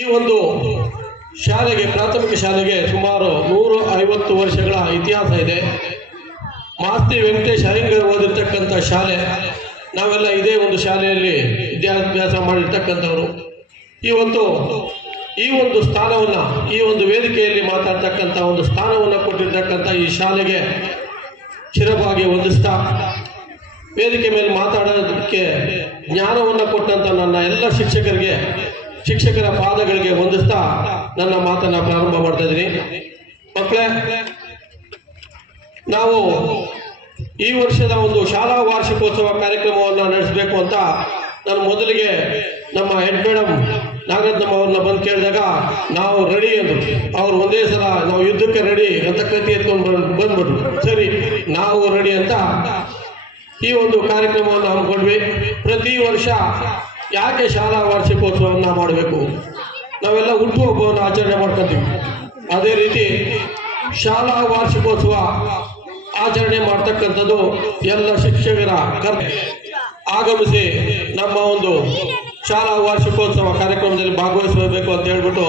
ಈ ಒಂದು ಶಾಲೆಗೆ, ಪ್ರಾಥಮಿಕ ಶಾಲೆಗೆ ಸುಮಾರು ನೂರ ಐವತ್ತು ವರ್ಷಗಳ ಇತಿಹಾಸ ಇದೆ. ಮಾಸ್ತಿ ವೆಂಕಟೇಶ್ ಅಯ್ಯಂಗರ್ ಓದಿರ್ತಕ್ಕಂಥ ಶಾಲೆ, ನಾವೆಲ್ಲ ಇದೇ ಒಂದು ಶಾಲೆಯಲ್ಲಿ ವಿದ್ಯಾಭ್ಯಾಸ ಮಾಡಿರ್ತಕ್ಕಂಥವ್ರು. ಇವತ್ತು ಈ ಒಂದು ಸ್ಥಾನವನ್ನು, ಈ ಒಂದು ವೇದಿಕೆಯಲ್ಲಿ ಮಾತಾಡ್ತಕ್ಕಂಥ ಒಂದು ಸ್ಥಾನವನ್ನು ಕೊಟ್ಟಿರ್ತಕ್ಕಂಥ ಈ ಶಾಲೆಗೆ ಶಿರಬಾಗಿ ವಂದಿಸ್ತಾ ವೇದಿಕೆ ಮೇಲೆ ಮಾತಾಡೋದಕ್ಕೆ ಜ್ಞಾನವನ್ನು ಕೊಟ್ಟಂತ ನನ್ನ ಎಲ್ಲ ಶಿಕ್ಷಕರಿಗೆ ಶಿಕ್ಷಕರ ಪಾದಗಳಿಗೆ ಹೊಂದಿಸ್ತಾ ನನ್ನ ಮಾತನ್ನ ಪ್ರಾರಂಭ ಮಾಡ್ತಾ ಇದ್ದೀನಿ. ಮಕ್ಕಳೇ, ನಾವು ಈ ವರ್ಷದ ಒಂದು ಶಾಲಾ ವಾರ್ಷಿಕೋತ್ಸವ ಕಾರ್ಯಕ್ರಮವನ್ನು ನಡೆಸಬೇಕು ಅಂತ ನಾನು ಮೊದಲಿಗೆ ನಮ್ಮ ಹೆಡ್ ಮೇಡಮ್ ನಾಗರತ್ನಮ್ಮ ಅವ್ರನ್ನ ಬಂದು ಕೇಳಿದಾಗ, ನಾವು ರೆಡಿ ಅಂದರು ಅವ್ರು ಒಂದೇ ಸಲ ನಾವು ಯುದ್ಧಕ್ಕೆ ರೆಡಿ ಅಂತ ಕೃತಿ ಎತ್ಕೊಂಡು ಬಂದ್, ಬಂದ್ಬಿಟ್ರು. ಸರಿ, ನಾವು ರೆಡಿ ಅಂತ ಈ ಒಂದು ಕಾರ್ಯಕ್ರಮವನ್ನು ಹಮ್ಮಿಕೊಂಡ್ವಿ. ಪ್ರತಿ ವರ್ಷ ಯಾಕೆ ಶಾಲಾ ವಾರ್ಷಿಕೋತ್ಸವವನ್ನು ಮಾಡಬೇಕು? ನಾವೆಲ್ಲ ಹುಟ್ಟುಹಬ್ಬವನ್ನು ಆಚರಣೆ ಮಾಡ್ಕೊತೀವಿ. ಅದೇ ರೀತಿ ಶಾಲಾ ವಾರ್ಷಿಕೋತ್ಸವ ಆಚರಣೆ ಮಾಡ್ತಕ್ಕಂಥದ್ದು ಎಲ್ಲ ಶಿಕ್ಷಕರ ಕರ್ಮ. ಆಗಮಿಸಿ ನಮ್ಮ ಒಂದು ಶಾಲಾ ವಾರ್ಷಿಕೋತ್ಸವ ಕಾರ್ಯಕ್ರಮದಲ್ಲಿ ಭಾಗವಹಿಸಬೇಕು ಅಂತ ಹೇಳ್ಬಿಟ್ಟು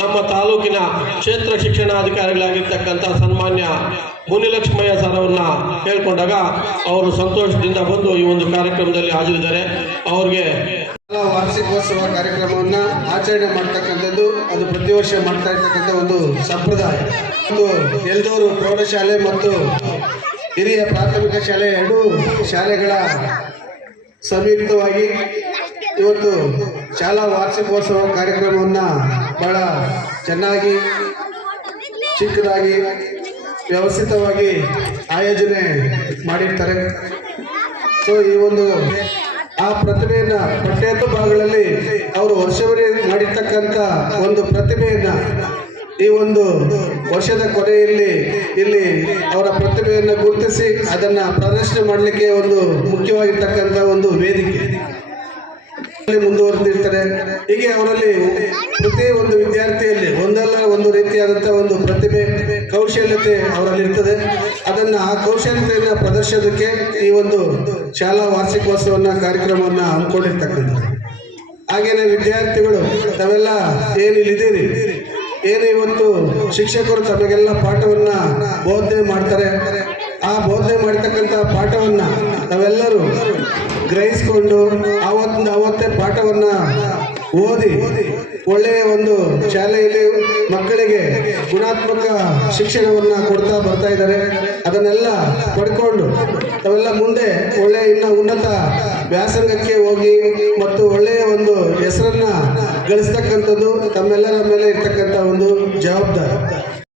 ನಮ್ಮ ತಾಲೂಕಿನ ಕ್ಷೇತ್ರ ಶಿಕ್ಷಣಾಧಿಕಾರಿಗಳಾಗಿರ್ತಕ್ಕಂಥ ಸನ್ಮಾನ್ಯ ಮುನಿಲಕ್ಷ್ಮಯ್ಯ ಸರ್ ಅವ್ರನ್ನ ಅವರು ಸಂತೋಷದಿಂದ ಬಂದು ಈ ಒಂದು ಕಾರ್ಯಕ್ರಮದಲ್ಲಿ ಹಾಜರಿದ್ದಾರೆ. ಅವ್ರಿಗೆ ವಾರ್ಷಿಕೋತ್ಸವ ಕಾರ್ಯಕ್ರಮವನ್ನ ಆಚರಣೆ ಮಾಡ್ತಕ್ಕಂಥದ್ದು, ಅದು ಪ್ರತಿ ವರ್ಷ ಮಾಡ್ತಾ ಇರ್ತಕ್ಕಂಥ ಒಂದು ಸಂಪ್ರದಾಯ. ಒಂದು ಎಲ್ದೂರು ಪ್ರೌಢಶಾಲೆ ಮತ್ತು ಹಿರಿಯ ಪ್ರಾಥಮಿಕ ಶಾಲೆ ಎರಡು ಶಾಲೆಗಳ ಸಂಯುಕ್ತವಾಗಿ ಇವತ್ತು ಶಾಲಾ ವಾರ್ಷಿಕೋತ್ಸವ ಕಾರ್ಯಕ್ರಮವನ್ನ ಬಹಳ ಚೆನ್ನಾಗಿ, ಚಿಕ್ಕದಾಗಿ, ವ್ಯವಸ್ಥಿತವಾಗಿ ಆಯೋಜನೆ ಮಾಡಿರ್ತಾರೆ. ಸೊ ಈ ಒಂದು ಆ ಪ್ರತಿಭೆಯನ್ನ ಪಠ್ಯೇತರ ಭಾಗಗಳಲ್ಲಿ ಅವರು ವರ್ಷವೇ ಮಾಡಿರ್ತಕ್ಕಂಥ ಒಂದು ಪ್ರತಿಭೆಯನ್ನ ಈ ಒಂದು ವರ್ಷದ ಕೊನೆಯಲ್ಲಿ ಇಲ್ಲಿ ಅವರ ಪ್ರತಿಭೆಯನ್ನ ಗುರುತಿಸಿ ಅದನ್ನ ಪ್ರದರ್ಶನ ಮಾಡಲಿಕ್ಕೆ ಒಂದು ಮುಖ್ಯವಾಗಿರ್ತಕ್ಕಂಥ ಒಂದು ವೇದಿಕೆ. ಮುಂದುವರೆದಿರ್ತಾರೆ. ಹೀಗೆ ಅವರಲ್ಲಿ ಪ್ರತಿ ಒಂದು ವಿದ್ಯಾರ್ಥಿಯಲ್ಲಿ ಒಂದಲ್ಲ ಒಂದು ರೀತಿಯಾದಂತಹ ಒಂದು ಪ್ರತಿಭೆ ಕೌಶಲ್ಯತೆ ಅವರಲ್ಲಿ ಇರ್ತದೆ ಅದನ್ನ ಆ ಕೌಶಲ್ಯತೆಯನ್ನ ಪ್ರದರ್ಶನಕ್ಕೆ ಈ ಒಂದು ಶಾಲಾ ವಾರ್ಷಿಕೋತ್ಸವನ ಕಾರ್ಯಕ್ರಮವನ್ನ ಹಮ್ಮಿಕೊಂಡಿರ್ತಕ್ಕಂಥದ್ದು ಹಾಗೇನೆ ವಿದ್ಯಾರ್ಥಿಗಳು, ತಾವೆಲ್ಲ ಏನು ಇಲ್ಲಿದ್ದೀರಿ? ಏನು ಇವತ್ತು ಶಿಕ್ಷಕರು ತಮಗೆಲ್ಲ ಪಾಠವನ್ನ ಬೋಧನೆ ಮಾಡ್ತಾರೆ. ಆ ಬೋಧನೆ ಮಾಡಿರ್ತಕ್ಕಂಥ ಪಾಠವನ್ನ ತಾವೆಲ್ಲರೂ ಗ್ರಹಿಸಿಕೊಂಡು, ಆವತ್ತಿಂದ ಅವತ್ತೇ ಪಾಠವನ್ನ ಓದಿ ಒಳ್ಳೆಯ ಒಂದು ಶಾಲೆಯಲ್ಲಿ ಮಕ್ಕಳಿಗೆ ಗುಣಾತ್ಮಕ ಶಿಕ್ಷಣವನ್ನ ಕೊಡ್ತಾ ಬರ್ತಾ ಇದ್ದಾರೆ. ಅದನ್ನೆಲ್ಲ ಪಡ್ಕೊಂಡು ತಾವೆಲ್ಲ ಮುಂದೆ ಒಳ್ಳೆಯ, ಇನ್ನ ಉನ್ನತ ವ್ಯಾಸಂಗಕ್ಕೆ ಹೋಗಿ ಮತ್ತು ಒಳ್ಳೆಯ ಒಂದು ಹೆಸರನ್ನ ಗಳಿಸ್ತಕ್ಕಂಥದ್ದು ತಮ್ಮೆಲ್ಲರ ಮೇಲೆ ಇರ್ತಕ್ಕಂಥ ಒಂದು ಜವಾಬ್ದಾರಿ.